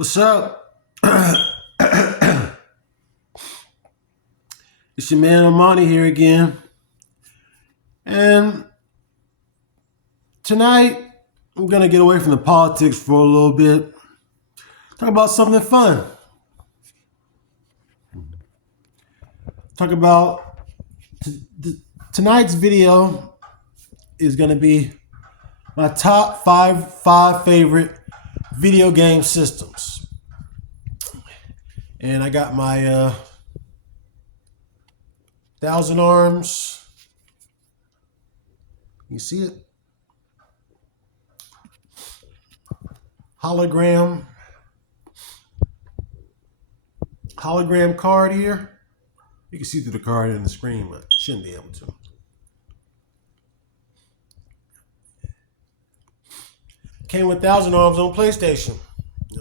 What's up? It's your man Amani here again. And tonight, I'm going to get away from the politics for a little bit. Talk about something fun. Talk about tonight's video is going to be my top five favorite video game systems. And I got my Thousand Arms. You see it? Hologram card here. You can see through the card in the screen, but shouldn't be able to. Came with Thousand Arms on PlayStation.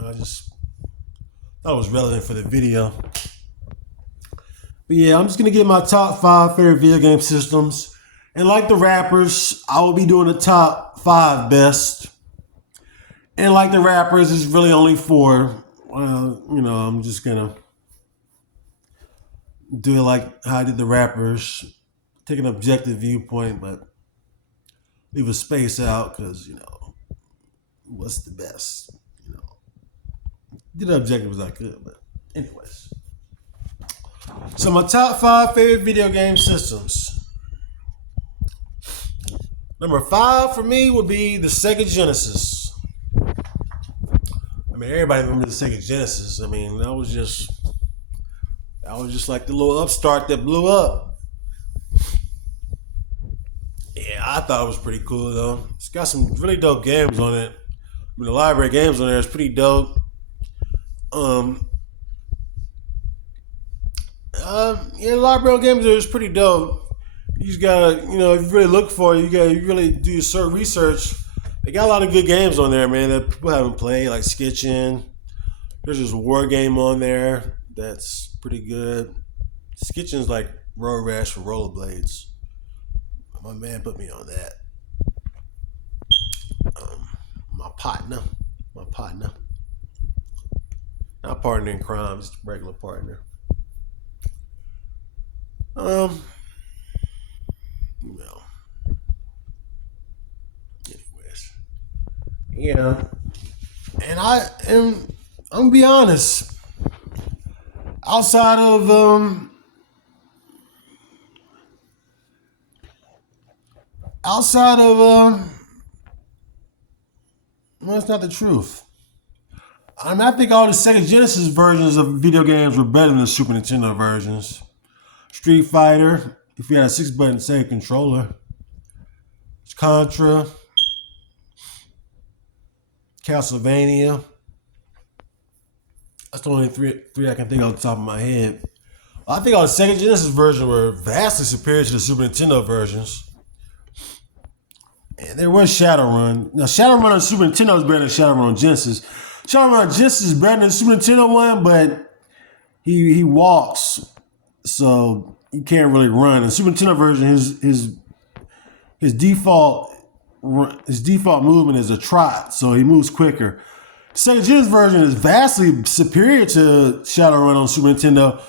I just thought it was relevant for the video. But yeah, I'm just going to give my top 5 favorite video game systems. And like the rappers, I will be doing the top 5 best. And like the rappers, it's really only 4. Well, I'm just going to do it like how I did the rappers. Take an objective viewpoint, but leave a space out because, what's the best? Did the objective was not good, but anyways. So my top 5 favorite video game systems. Number 5 for me would be the Sega Genesis. I mean, everybody remembers the Sega Genesis. I mean, that was just like the little upstart that blew up. Yeah, I thought it was pretty cool though. It's got some really dope games on it. I mean, the library of games on there is pretty dope. The library of games there is pretty dope. You just gotta, if you really look for it, you really do your research. They got a lot of good games on there, man, that people haven't played, like Skitchin. There's this war game on there that's pretty good. Skitchin's like Road Rash for rollerblades. My man put me on that. My partner. Not partner in crime, just regular partner. Anyways. Yeah. And I'm gonna be honest. Outside of well, that's not the truth. I think all the Sega Genesis versions of video games were better than the Super Nintendo versions. Street Fighter, if you had a 6-button Sega controller. It's Contra. Castlevania. That's the only three I can think off the top of my head. I think all the Sega Genesis versions were vastly superior to the Super Nintendo versions. And there was Shadowrun. Now, Shadowrun on Super Nintendo is better than Shadowrun on Genesis. Shadowrun on Genesis is better than the Super Nintendo one, but he walks, so he can't really run. The Super Nintendo version, his default movement is a trot, so he moves quicker. Sega Genesis version is vastly superior to Shadowrun on Super Nintendo.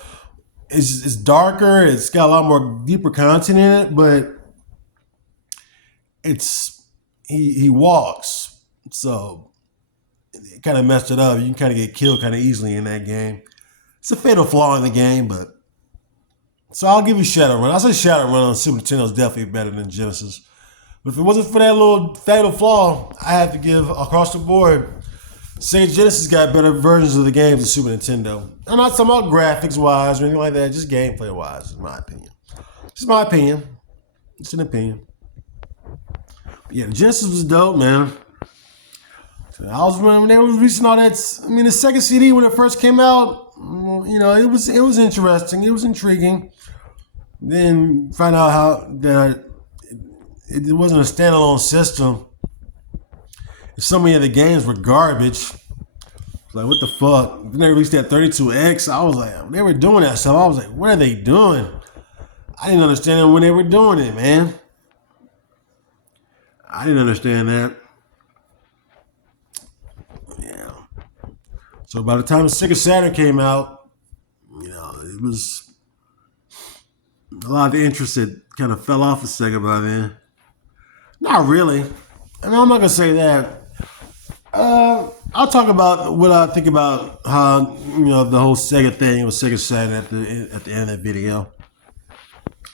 It's darker. It's got a lot more deeper content in it, but he walks, so it kind of messed it up. You can kind of get killed kind of easily in that game. It's a fatal flaw in the game, but so I'll give you Shadowrun. I say Shadowrun on Super Nintendo is definitely better than Genesis. But if it wasn't for that little fatal flaw, I have to give across the board. Sega Genesis got better versions of the games than Super Nintendo. I'm not talking about graphics wise or anything like that, just gameplay wise, in my opinion. Just my opinion. It's an opinion. But yeah, Genesis was dope, man. I was when they were releasing all that. I mean, the second CD when it first came out, it was interesting. It was intriguing. Then find out how that it wasn't a standalone system. So many of the games were garbage. Like, what the fuck? When they released that 32X, I was like, when they were doing that stuff, I was like, what are they doing? I didn't understand it when they were doing it, man. I didn't understand that. Yeah. So by the time the Sega Saturn came out, it was a lot of the interest that kind of fell off of Sega by then. Not really. And I'm not gonna say that. I'll talk about what I think about how the whole Sega thing with Sega Saturn at the end of that video.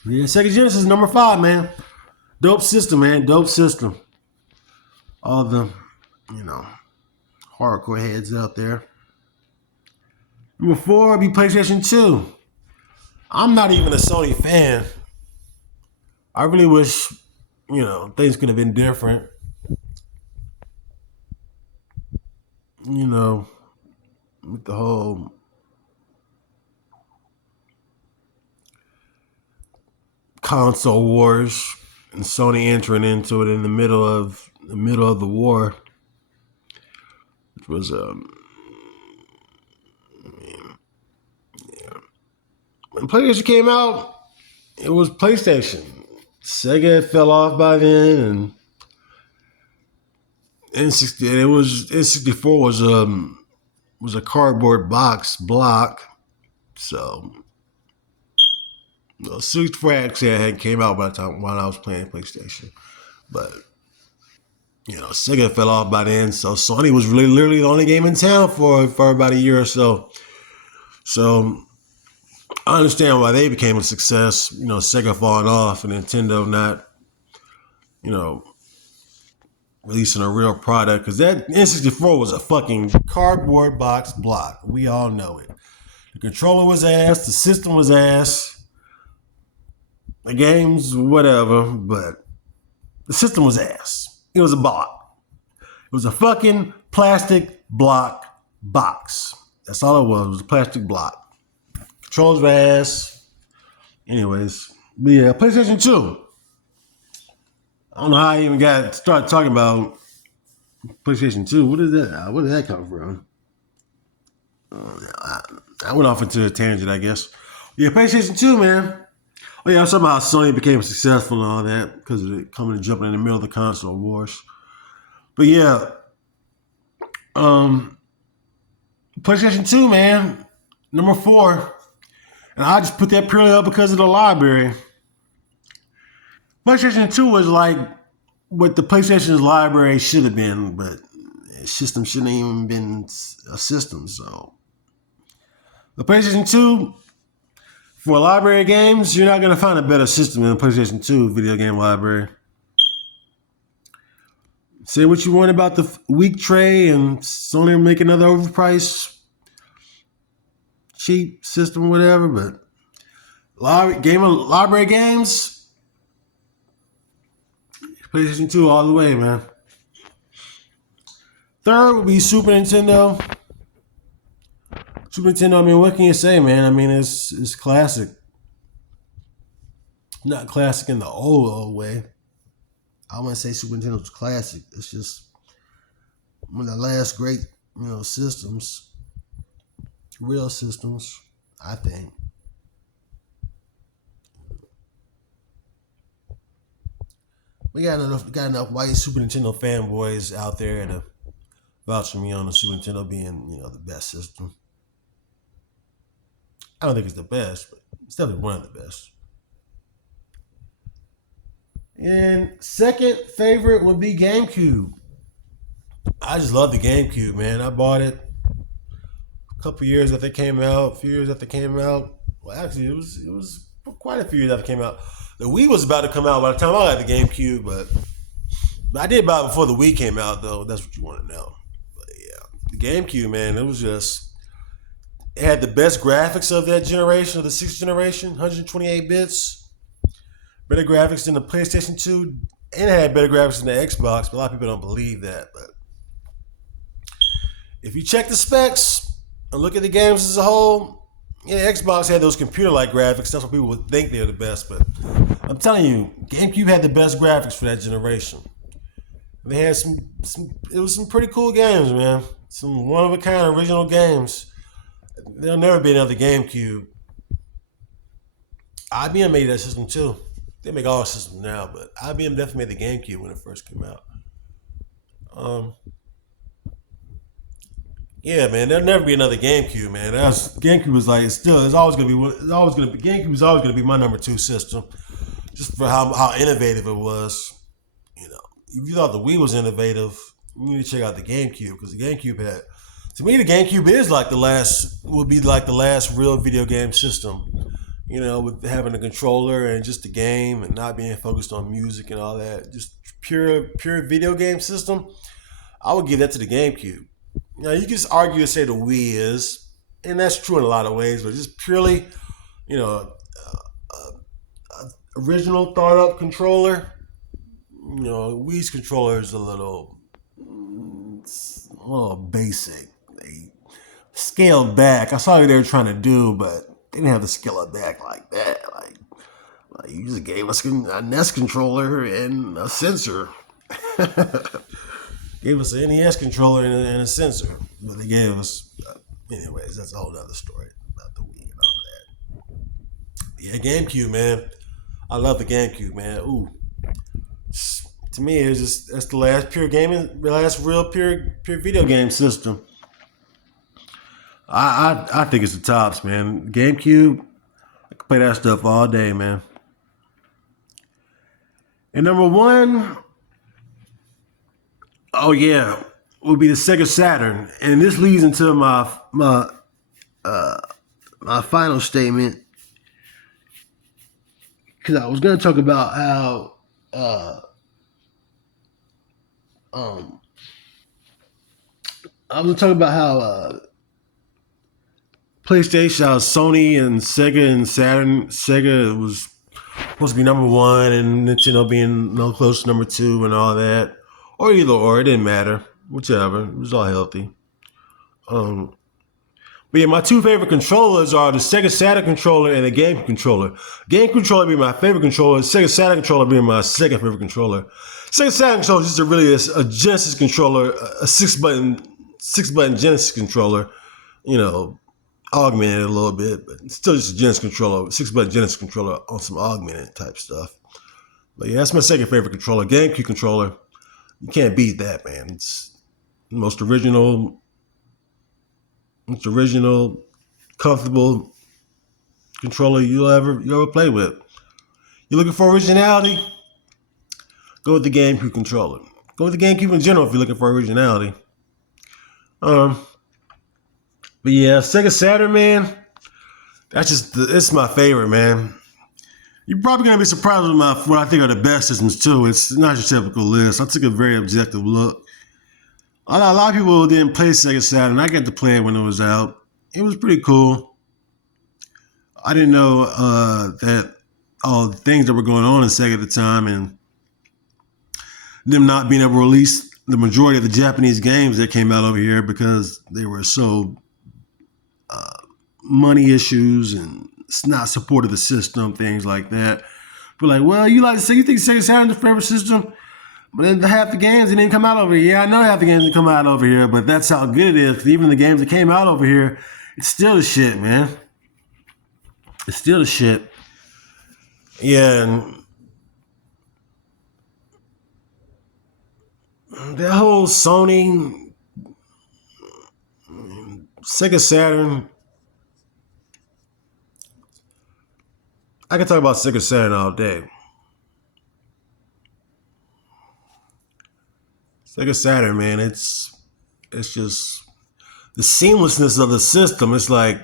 Yeah, Sega Genesis #5, man. Dope system, man. Dope system. All the hardcore heads out there. #4 would be PlayStation 2. I'm not even a Sony fan. I really wish things could have been different. With the whole console wars and Sony entering into it in the middle of the war, which was when PlayStation came out, it was PlayStation. Sega fell off by then, and N64 was a cardboard block. So 64 actually had came out by the time while I was playing PlayStation, but Sega fell off by then. So Sony was literally the only game in town for about a year or so. So I understand why they became a success. Sega falling off and Nintendo not, releasing a real product, because that N64 was a fucking cardboard box block. We all know it. The controller was ass. The system was ass. The games, whatever, but the system was ass. It was a block. It was a fucking plastic block box. That's all it was. It was a plastic block. Controllers were ass. Anyways, but yeah, PlayStation 2. I don't know how I even started talking about PlayStation 2. Where did that come from? I went off into a tangent, I guess. Yeah, PlayStation 2, man. Oh yeah, somehow Sony became successful and all that because of it coming and jumping in the middle of the console wars. But yeah, PlayStation 2, man, #4. And I just put that purely up because of the library. PlayStation 2 was like what the PlayStation's library should have been, but the system shouldn't have even been a system. So the PlayStation 2, for library games, you're not going to find a better system than the PlayStation 2 video game library. Say what you want about the weak tray and Sony make another overpriced, cheap system, whatever, but library games, PlayStation 2 all the way, man. Third would be Super Nintendo. Super Nintendo, I mean, what can you say, man? I mean, it's classic. Not classic in the old way. I wouldn't say Super Nintendo's classic. It's just one of the last great, systems. Real systems, I think. We got enough white Super Nintendo fanboys out there to vouch for me on the Super Nintendo being, the best system. I don't think it's the best, but it's definitely one of the best. And second favorite would be GameCube. I just love the GameCube, man. I bought it a couple years after it came out, a few years after it came out. Well, actually, it was quite a few years after it came out. The Wii was about to come out by the time I got the GameCube, but I did buy it before the Wii came out, though. That's what you want to know. But yeah, the GameCube, man, it had the best graphics of that generation, of the 6th generation, 128 bits. Better graphics than the PlayStation 2, and it had better graphics than the Xbox, but a lot of people don't believe that. But if you check the specs and look at the games as a whole, yeah, Xbox had those computer-like graphics. That's what people would think they're the best. But I'm telling you, GameCube had the best graphics for that generation. They had it was some pretty cool games, man. Some one-of-a-kind original games. There'll never be another GameCube. IBM made that system too. They make all systems now, but IBM definitely made the GameCube when it first came out. Yeah, man, there'll never be another GameCube, man. GameCube was like it's always gonna be GameCube is always gonna be my number two system, just for how innovative it was. You know, if you thought the Wii was innovative, you need to check out the GameCube because the GameCube had. To me, the GameCube is like would be like the last real video game system. You know, with having a controller and just the game and not being focused on music and all that, just pure video game system. I would give that to the GameCube. Now you can just argue and say the Wii is, and that's true in a lot of ways, but just purely, you know, original thought up controller. You know, Wii's controller is a little basic. They scaled back. I saw what they were trying to do, but they didn't have to scale it back like that. Like you just gave us a NES controller and a sensor. Gave us an NES controller and a sensor, but they gave us. Anyways, that's a whole other story about the Wii and all that. But yeah, GameCube, man. I love the GameCube, man. Ooh, to me, it's just that's the last last real pure video game system. I think it's the tops, man. GameCube, I can play that stuff all day, man. And number one, oh yeah, would be the Sega Saturn, and this leads into my final statement because I was going to talk about how I was going to talk about how PlayStation, Sony and Sega and Saturn. Sega was supposed to be number one, and Nintendo being no close to number two, and all that, or either or. It didn't matter, whichever. It was all healthy. But yeah, my two favorite controllers are the Sega Saturn controller and the GameCube controller. Game controller being my favorite controller, Sega Saturn controller being my second favorite controller. Sega Saturn controller is just a Genesis controller, a six button Genesis controller. You know, augmented a little bit, but it's still just a Genesis controller, 6-button Genesis controller on some augmented type stuff. But yeah, that's my second favorite controller. GameCube controller, you can't beat that, man. It's the most original, comfortable controller you ever play with. You're looking for originality? Go with the GameCube controller. Go with the GameCube in general if you're looking for originality. But yeah, Sega Saturn, man, it's my favorite, man. You're probably gonna be surprised with what I think are the best systems too. It's not your typical list. I took a very objective look. A lot of people didn't play Sega Saturn. I got to play it when it was out. It was pretty cool. I didn't know that all the things that were going on in Sega at the time, and them not being able to release the majority of the Japanese games that came out over here because they were so money issues and not supported the system, things like that. But like, well, you think Sega Saturn's your favorite system? But then half the games didn't come out over here. Yeah, I know half the games didn't come out over here, but that's how good it is. Even the games that came out over here, it's still the shit, man. It's still the shit. Yeah, and that whole Sony, Sega Saturn, I can talk about Sega Saturn all day. Sega Saturn, man, it's just the seamlessness of the system. It's like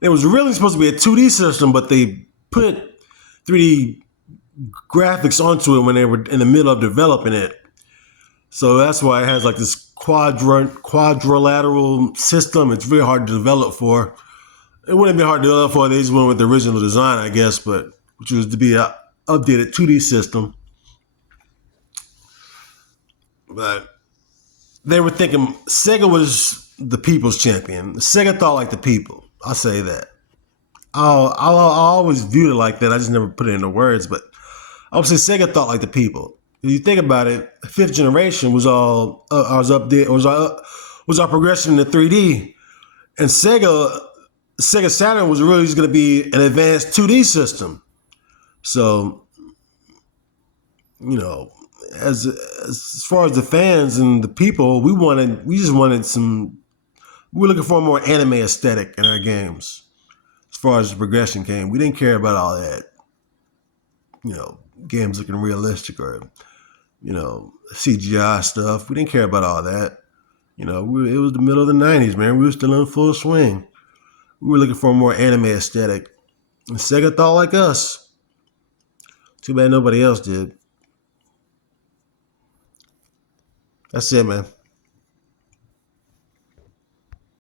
it was really supposed to be a 2D system, but they put 3D graphics onto it when they were in the middle of developing it. So that's why it has like this quadrilateral system. It's really hard to develop for. It wouldn't be hard to develop for. They just went with the original design, I guess, but which was to be an updated 2D system. But they were thinking Sega was the people's champion. Sega thought like the people. I'll say that. I always viewed it like that. I just never put it into words, but I would say Sega thought like the people. If you think about it, fifth generation was all was our progression into 3D, and Sega Saturn was really just going to be an advanced 2D system. So, you know, as far as the fans and the people, we just wanted some We were looking for a more anime aesthetic in our games. As far as the progression came, we didn't care about all that. You know, games looking realistic or, CGI stuff. We didn't care about all that. It was the middle of the 90s, man. We were still in full swing. We were looking for a more anime aesthetic. And Sega thought like us. Too bad nobody else did. That's it, man.